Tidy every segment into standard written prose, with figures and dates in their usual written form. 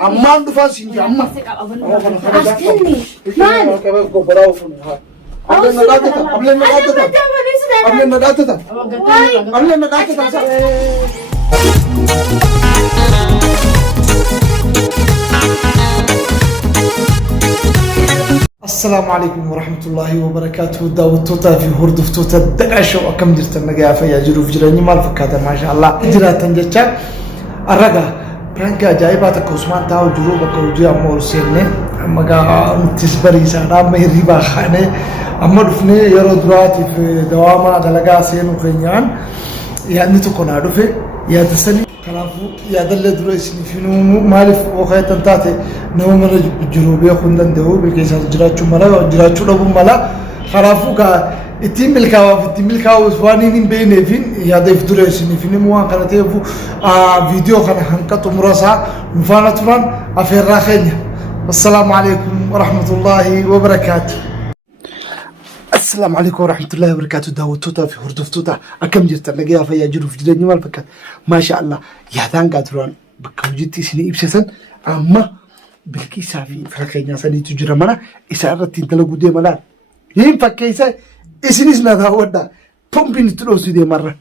أمان دفاس إنجي أمان أستني مالك السلام عليكم ورحمة الله وبركاته. داوتوتا في هردفتوتا دقاشو وكم جرت النجاة فيا جروف جراني مال فكاتا ما شاء الله جرات تنجتشا الرجا برانكا جايبات كوسمان تاو جروبا كوجي أمور سينة أما جا متسبري سانا مهربا خانة أما رفني يرو دراتي في دواما دلقا سين وخيان يعني تكون عارفة يا تسني كلامه يا دل دروسني فينو مالف وخيت انتاتي نو من جروبي خندن دهو بالكيس جراتشو ملا جراتشو لبو ملا خلافو كا التيم الكاو سوانين بينه فين يا ضيف دروسني فينو مو كانت يفو فيديو كان حنكتو مراسا مفانتون افير راخين. السلام عليكم ورحمة الله وبركاته. السلام عليكم ورحمة الله وبركاته. داوتوتا في هردفتوتا أكم جرت النجاة فيا جروف جراني مال فكات ما شاء الله يا ذان قادرون بكم جتي سني إبسسن أما بالكيسة في فرقينا سني تجرى منا إسارة تنتلقو دي ملان يين فكيسة إسنيس نذا ودا بومبين تلوسي دي مرة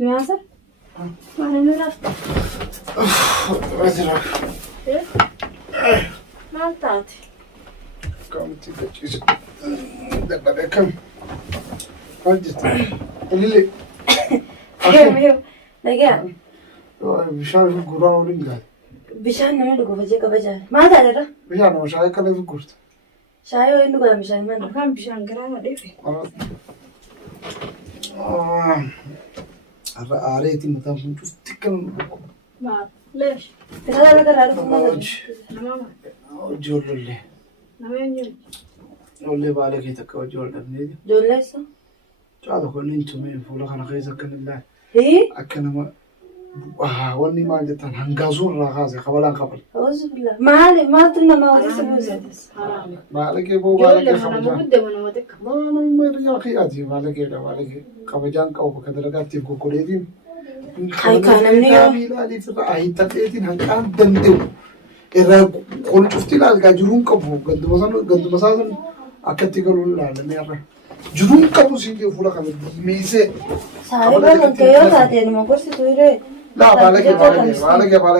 ناصر ما نعرف أزرق ما تعطي كم تيجي دبابة كم عدت اللي كم هيو لقيا بشار في القرآن ولنقال بشان نعمل قفجة قفجة ما تعرف بشار ما شايف كله في القرط شاي وين نقول بشان ما نفهم بشان كلام ضيفي عريتي مثلا شوف تكلم ما ليش ترى لا ترى ما جول اللي نمين واللي بالك يتكوى جول ابني جول ليس هذا كل انتم مين فولا خنا خيزة كن الله ايه أكنا ما وني ما جت هنجازون رغازي قبلان قبل أعوذ بالله ما علي ما تنا ما ورث بالك يبو بالك أنا مقدم أنا ودك ما أنا ما يا أخي بالك يا بالك قبجان كأو بكذا تبغى كوليدين هاي كان مني لا لي في هاي تبيتين هنكان دندو إذا كل شفتي لا الجرون كبو قد مثلا أكتر يقولون لا لا جرون كبو سيدي فولا كذا ميسة ساري بنا كيو ذاتي أنا ما قرصي تويره لا بالك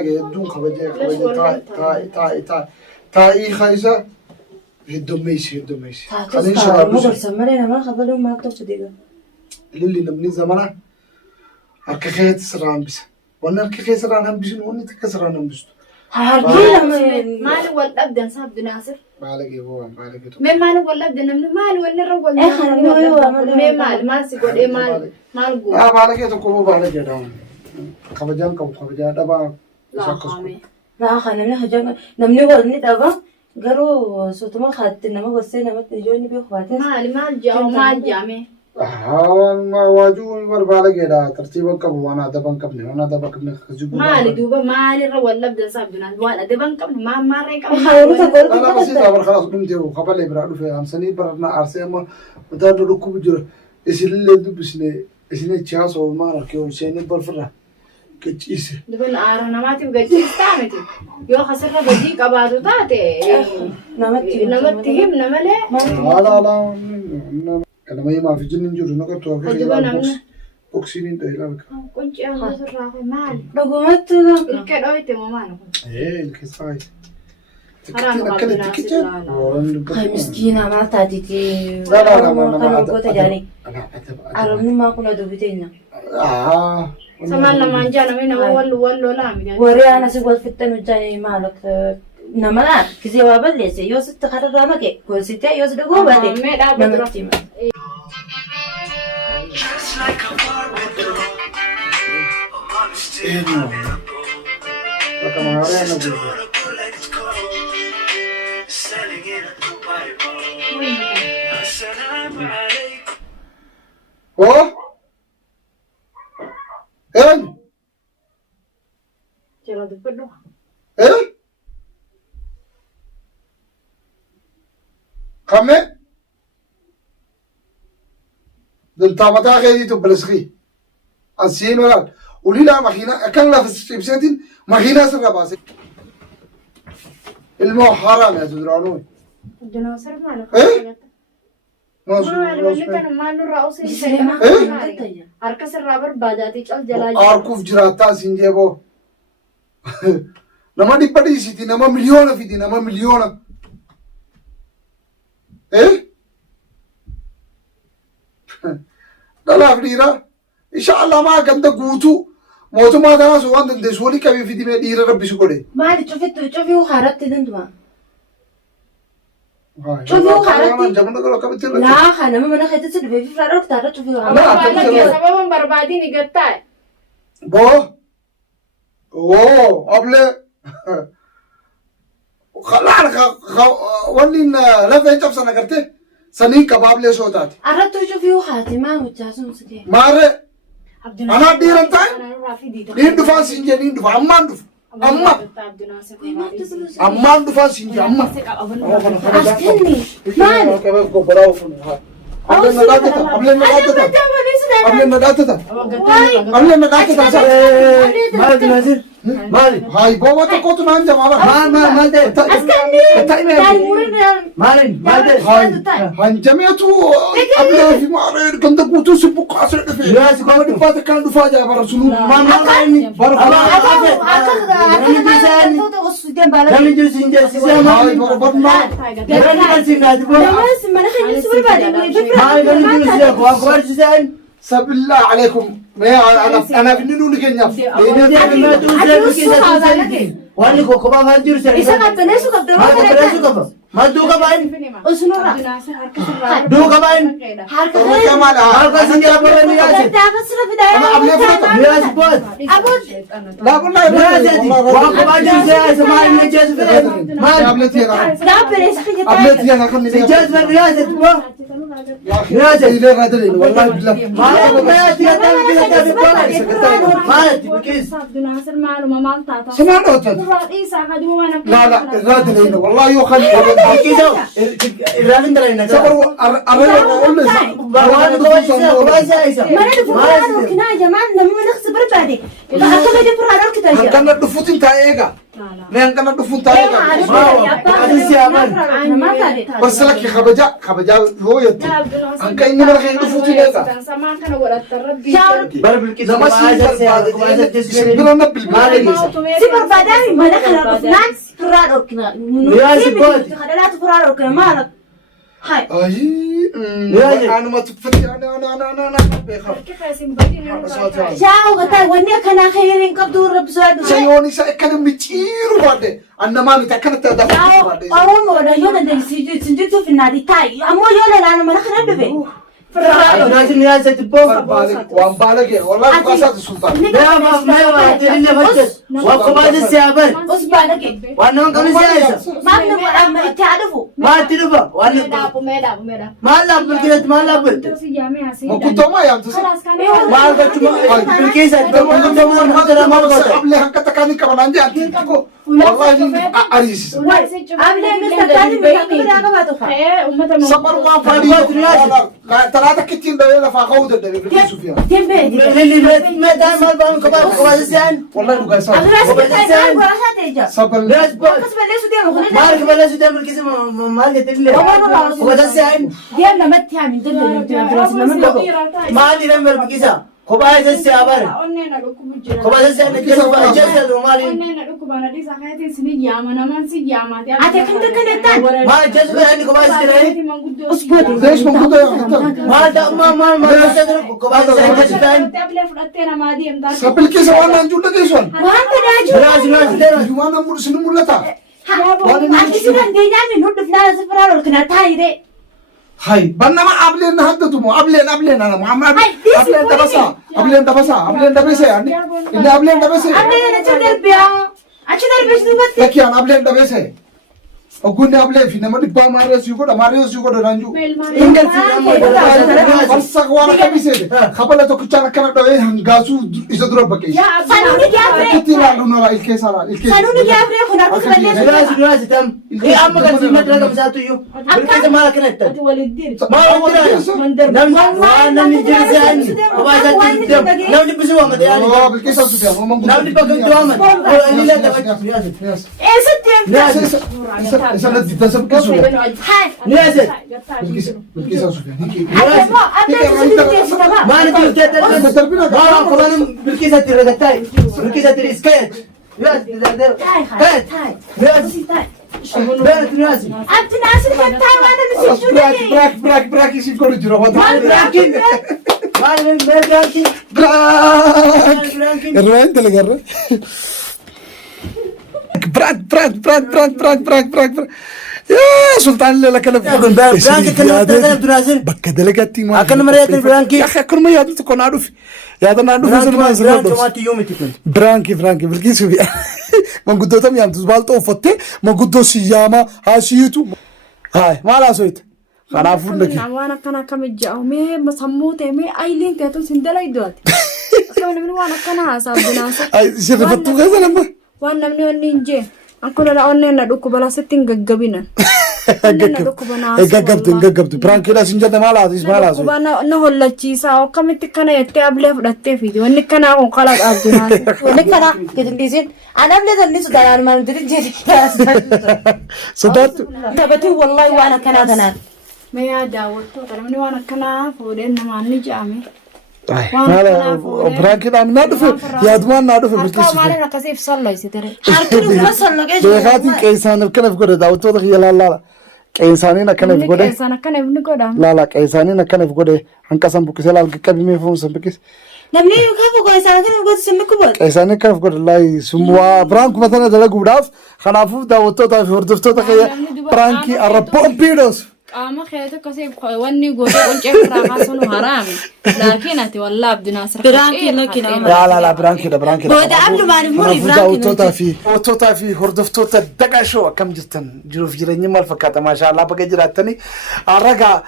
يدون خبجة تاي خايسة هدوم ميسي خلين شغال ما قرص مرينا ما خبروا ما أكتب ديجا اللي نبني زمانه أركخيت سران بس وانا أركخيت سران هم بيشون وانا تكسران هم بيشون هارجينا ما له ولا أبدا صاحب ناصر بالك يبغى بالك ما له ولا أبدا نمن ما له ولا رول ما سيقول إيه ما الجو بالك يتوقف بالك يداون خبجان دبا لا خلينا هجان نمني ولني دبا قالوا صوت ما خدت إنما قصينا ما تجوني بيخواتي ما الجامي ما واجو بالك يدا ترتيبا كم وانا دبا كم خزيب ما لي دوبا ما لي رول أبدا صاحب ناصر ولا دبا كم ما ريك أنا بس إذا خلاص قمت وقبل يبرأ في أمسني برنا أرسل ما بدأ ركوب جرا إسلي لدو بسنة تشاس أو ما ركيو سنة برفرة كتيسة دبن أنا ما تبغى تستعمل يو خسر بدي كبارو تاتي نمتهم نملة لا Kana mai maafi jinnin jiru na gartuu akka Ajiba namni. boksiiniin ta'e ilaalka. Quncee amma sirraa fi maali? Dhugumatti lafa. Ilkee dhooyte moo maali kun? Ilkeessa hayi. Haraan Akka qabdinaa tikkicha. Kan miskiina maal taatiti. Kan goota jaanii. Arabnummaa kun aduu biteenya. Samaan namaan jaalame nama walloo laami. Warri aan asii wal fixxan hojjanii maal akka nama laal kisee waa balleesse yoo sitti kararraa make gorsitee yoo si dhuguu baate namatti hima. Bakka maaree na buusa. Oh? Jala dubbadhu. Kame? Dantaa mataa keetiitu bilisqii. Asiin walaal. Ulilaa makiinaa akkan lafa cibseetiin makiinaa sirra baase. Ilmoo haraam yaa duraanuu. Addunyaa sirmaa lafa. Maali wanni kana maal nurraa usii harka sirraa barbaadaati cal jalaa jira. Harkuuf jiraattaa siin jeeboo. Nama dhibba dhiisiti nama miliyoona fidi nama miliyoona. Dhalaaf dhiiraa. Inshaallah maa ganda guutuu mootummaa kanaas waan dandeessu walii qabee fidimee dhiira rabbisu godhe. Maali cufuu haaratti danduma. Cufuu haaratti. Laaha nama mana keessatti dhufee fi firaadhaa kutaarra cufuu haaratti. Sababa barbaadiin eeggattaa. Boo. Oo ablee. Wanni lafeen cabsan agartee sanii qabaablee sootaati. Arrattuu cufuu haati maa hojjaa sun sitee. Maarree. Anaa dhiiran taa'e dhiin dhufaan siin jee dhiin dhufa ammaan dhufa amma ammaan dhufaan siin jee amma. Askenni maali? Ableen na dhaattata. Ableen na dhaattata. Ableen na dhaattata. Maali Nazir? Maali? Hayi booba tokkotu naan jamaa bara. Maal ta'e? Askenni Maali? Maal ta'e? Hanjameetu ablee fi maaree ganda guutuu si buqqaasee dhufe. Yaasi koo Dhufaa takkaan dhufaa jaa bara sunu. Namni jiru siin jeessisee maali? Garaan kan siin naati boo. Maali namni jiru siin koo akkubarsiiseen. Sabillaa alaikum. Ana fi ninu ni keenyaaf. Wani ko kophaa maal jiru sirrii. Isa qabbaneessu qabda. Maal qabbaneessu qaba? Maal duuka baay'in? Osunurra. Duuka baay'in? Harka Harka siin jaabbara ni yaase. Gaafa sira fidaa. Ablee fudhata. Ni yaase boos. Aboot. Laabullaa Ni yaaseeti. Waan kophaa jiru see yaase maal ni jeesu fedhe. Maal? Ablee tiyanaa. Gaabbaneessu fidaa. Ablee tiyanaa kan ni Si jeesu fedhe ni yaaseeti boo. ni yaase. Ilee irraa direeni wallaahi billah. Maal kophaa yaati yaaddaa biqilaa boo. Maal itti biqilisa? Abdunaa sirmaaluma maal taata? Simaan dhootan. Turraa dhiisaa kadhuma waan akka. Laala irraa direeni wallaahi yoo kan. Biqilisa irraan hin dalagne nagaa. Sabar arree irraa olleessa. Waan kophaa isaa isa. Mana dhufu furaan orkinaa jamaan namni mana kasi barbaade. Akka mede furaan orkitan jira. Hanqana dhufuutiin taa'ee eega. Mee hanqana dhufuun taa'ee eega. Basalaki kabajaa yoo jettu. Hanqa inni mana keenya dhufuutiin eega. Samaan kana godhattan rabbii. Bara biqilisa kophaa isaa jeesu Bira na bilbilee. Si barbaadaa mana kana dhufnaan furaan orkinaa. Yaasi booti. Kadhalaatu furaan orkinaa maala? Hai. Ayi. Anuma tuffatti ana beekama. Harki keessin badii nama taata. Shaahu gataa wanni akkanaa khayriin qabdu rabbi soo aduu. Sayoon isa akkana miciiru baadde. Annamaa miti akkanatti adda Shaahu Oromoodha yoo dandeessi sinjirtuu finnaati taa'i ammoo yoo lalaanu mana kana dhufe. Abdunaasin ni yaaseeti boo. Waan baalagee wallaahi baasaati sultaan. Meewaaf meewaa jedhanii hojjetu. Waan kophaa jechi yaa bari. Os baadage. Waan nama qabni si yaasa. Maamni godhama itti haa dhufu. Maatti dhufa. Waan Meedhaabu. maal laaf bilkiletti maal laaf bilte. Makuttoomaa yaamtu si. Maal gochuma bilkiisa itti gurgurtamuun hojjeta maal goota. Ablee hanqa takkaanii qabanaan jaalti. والله عريس قبل مستقبل مستقبل يا جماعة صبر وفادي ثلاثة كتير دولة فاقود الدنيا في سوفيا اللي ما دام ما بان كبار زين والله لو قايس صبر ليش ما ليش دام الكيس ما قلت لي وده زين يلا ما تعمل ما عندي نمبر بكيسة كبار زين أبار كبار زين كيس كبار زين رومالي ما جزء يعني كبار زين ليش موجود ما كبار زين سبل كيسة وانا نجود كيسون راج وانا مرسل مولتا هاي بنا ما قبلين هدتمو قبلين انا محمد قبلين دبسه يعني اللي قبلين دبسه لكن انا قبلين دبسه وقلنا قبلين في نمر دبا ماريوس يقول رانجو انجل في فرصه وانا كبيسه خبله تو كچانا كنا دوي هنغاسو يزدرو بكيش سانوني جابري كتير لونو الكيس سانوني جابري هنا راز تم اي ام غزي مدرك مساتو يو بالكيس ما كنت ما نم وانا نجزان وبعد لو نبزوا ما يعني بالكيس سفيان نم نبقى دوام لا ايه ستم سنة تسب كسو نازل بالكيس سفيان ما ندير تتربينا ما فلان بالكيس ترى بالكيس ترى سكيت يا براك يصير كل جرا الروان تلقى براك يا سلطان اللي لك انا فوق برانكي بكدلكتي ما اكن مريت برانكي يا اخي كل ما يادو تكون عارف يا ده نادو في زمان برانكي بالكي سوبي من قدوتهم يام تزبالتو فتي من قدو سياما هاشيتو هاي ما لا سويت خرافون لك وانا كم جاو مي مسموته مي ايلين تاتو سندلا يدوت كمان من وانا كان حساب بناس اي شرفتو غزا لما وانا من نينجي أنكو لا أننا دوكو بلا ستين جعبنا. جعبت برانكي لا سنجد ما لا تيس ما لا سوي. وانا نهول لشيسا أو كم تكنا يتقابل فرتة فيديو ونكنا أو خلاص أرجونا. ونكنا كده أنا بلد الناس داران ما ندري جري. صدقت. تبتي والله وأنا كنا دنا. ما يا داود ترى من وانا كنا فودين ما نجامي. لا برانكي لا نادف يا دمان نادف بالكيس ما لنا كسيف صلى يستري حركنا ما صلى جيش بيخاتي كيسان الكنف قدر داود توضح لا كيسانينا كنف قدر كيسان كنف نقدر لا كيسانينا كنف قدر هنكسم بكسلا الكبي ما يفهم سبكيس نبني كيف كيسان كنف قدر سمك قدر كيسان كنف قدر لا يسموا برانك مثلا دلا قداف خنافو داود توضح في هردف توضح برانكي الربون بيروس أما خيرته كسيب خواني قولي قلت راح أصله حرام لكن أتي والله بدنا سرقة برانكي لكن لا برانكي بودا قبل ما نموري برانكي توتا في هردف توتا دقا شو كم جتن جروف جرني مال فكاتا ما شاء الله بقى جراتني أرجع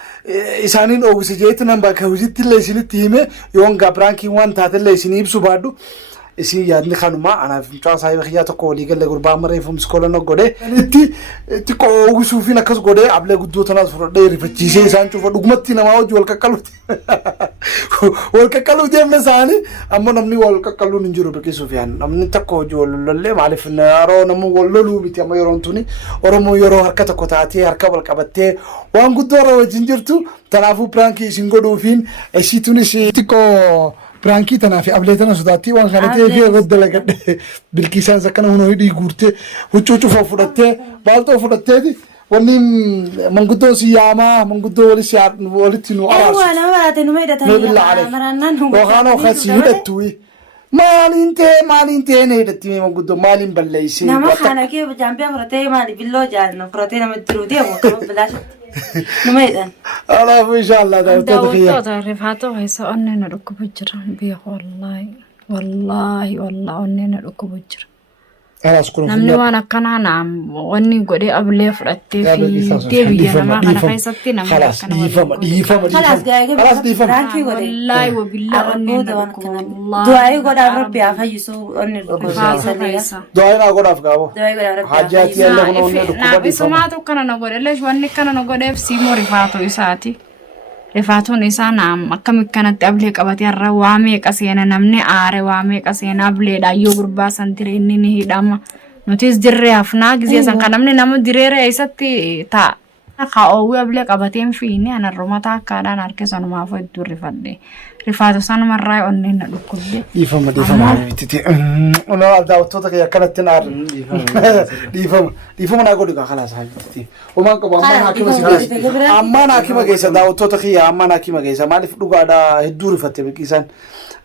إنسانين أو سجيتنا بقى وجدت اللي سنتيمه يوم برانكي وان تات اللي سنيب سبادو isi yaadni kanuma ana fintaa saayiba khiyaata koolii galle gurbaa maree fum skoolano gode itti qoogu suufin akkas gode ablee guddoo tanaas fudhadhee rifachiisee isaan cufa dhugumatti namaa hojii wal qaqqaluuti amma isaanii amma namni wal qaqqaluun hin jiru biqii suufiyaan namni takka hojii wal lollee maaliif yeroo namni wal loluu miti amma yeroon tuni oromoo yeroo harka tokko taatee harka wal qabattee waan guddoo irra wajjin jirtu tanaafuu piraankii isin godhuufiin ishii tunis xiqqoo برانكي تنافي أبليتنا سداتي وان خانتي في غد لقد بالكيسان سكنا هنا هيدي غورتي وچوچو ففدته بالتو فدته دي وني من قدو سياما من قدو ولي سيار ولي تنو أراس أنا ما تنو ما تاني مرنان وخانو خاسي هدتوي مالين هدتي من قدو مالين بليسي نما خانا كيف جنبي فرتي مالي بالله جان فرتي نما ترودي وكم بلاش نميدان الله إن شاء الله داود تعرف هاتو هيسا أننا ركوب الجرا بيه والله أننا ركوب الجرا خلاص كنا namni waan akkanaa naam wanni godhee ablee fudhattee fiigdee biyya namaa kana keessatti namni خلاص ديفما ديفما خلاص قاعد خلاص ديفما برانكي قولي wallaahi wabilaa onneen دعائي قول ربي أخيسو أن دعائنا أقول أفقابو دعائي قول ربي حاجات يلا هنا naaf isumaatu kana na godhe leesh wanni kana na godheef siimoo rifaatu isaati rifaatuun isaa naam akkami kanatti ablee qabatee har'a waa meeqa seena namni aare waa meeqa seena ableedha yoo gurbaa san ture inni ni hidhama nutis dirree hafnaa gisee san kan namni nama direera isatti ta'a kaa'oowwi ablee qabateen fiini anarrumata akkaadhaan harke sanumaaf hedduu rifadhe rifaatu sanumarraa onneen na dhukkubde ديفما ديفما تتي أنا دعوتك يا كانت تنار ديفما ديفما أقول لك خلاص حبيبتي وما كم أما ناكي مسكين أما ناكي ما جيسا دعوتك يا أما ناكي ما جيسا ما لف لقى دا هدور فتة بكيسان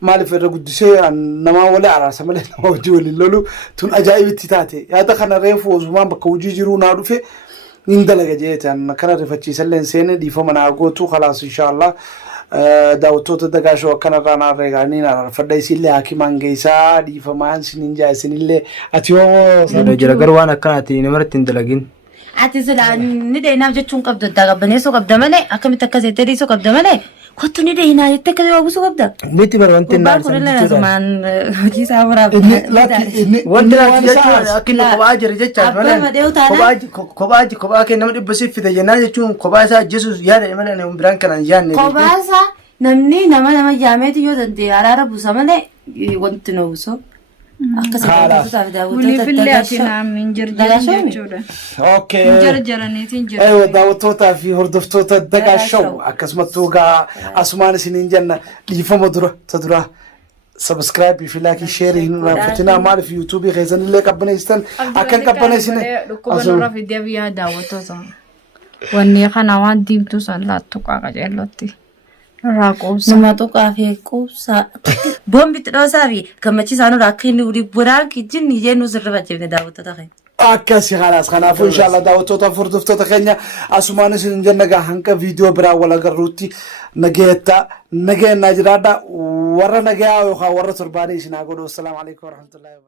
ما لف الرجل شيء نما ولا على سمله نما وجولي لولو تون أجايب تتاتي يا دخلنا ريفو وزمان بكوجي جرو نارو في نندلق جيتان كنا رفتشي سلين سنة ديفما ناقوتو خلاص إن شاء الله daawwattoota dagaashoo akkanarraa naarree gaanii naarfadhaysillee hakimaan geessaa dhiifamaan sinin jaasinillee ati yoo jira garuu waan akkanaati namarratti hin dalagin. Ati sila ni dheeyinaaf jechuun qabda dagabaneessoo qabda malee akkamitti akka seettee dhiisoo qabda malee kottu ni dheeyinaa jettee akka waabusuu qabda. Miti barbaanteen naan sumaan hojii isaa muraaf. Wanti naati jechuun akkinni kophaa jira jechaadha malee. Abbaa madheewu taanaan. Kophaa kee nama dhibba siif fide jennaan jechuun kophaa isaa ajjeesuus yaada malee nama biraan kanaan yaadne. Kophaa isaa namni nama jaameeti yoo danda'e araara buusa malee wanti nu buusoo. Waliifillee ati naam hin jirjiran jechuudha. Okay. Hin jarjaraniitiin jira. Eewa daawwattootaa fi hordoftoota dagaashoo akkasumattuu gaa asumaan isiniin jenna dhiifama dura subscribe fi like share hin raafatinaa maaliif youtube keessanillee qabbaneessitan akka qabbaneessine dhukkuba nurra fidee biyyaa daawwattoota. Wanni kana waan diimtuu san laattu qaaqa ceellotti. Raaqoobsa. Nama tuqaa fi quubsaa. Boombitti dhoosaa fi gammachiisaan irraa akka inni waliin buraan kijjinni jennu sirriifa jibne daawwattoota keenya. akkasi khalaas kanaafuu inshallah daawwattoota hordoftoota keenya asumaan isin jenna hanga viidiyoo biraa wal agarruutti nageenya jiraadha warra nagaa yookaan warra torbaanii isin haa godhu. Assalaamu alaykum warahmatullahi wabarakatuh.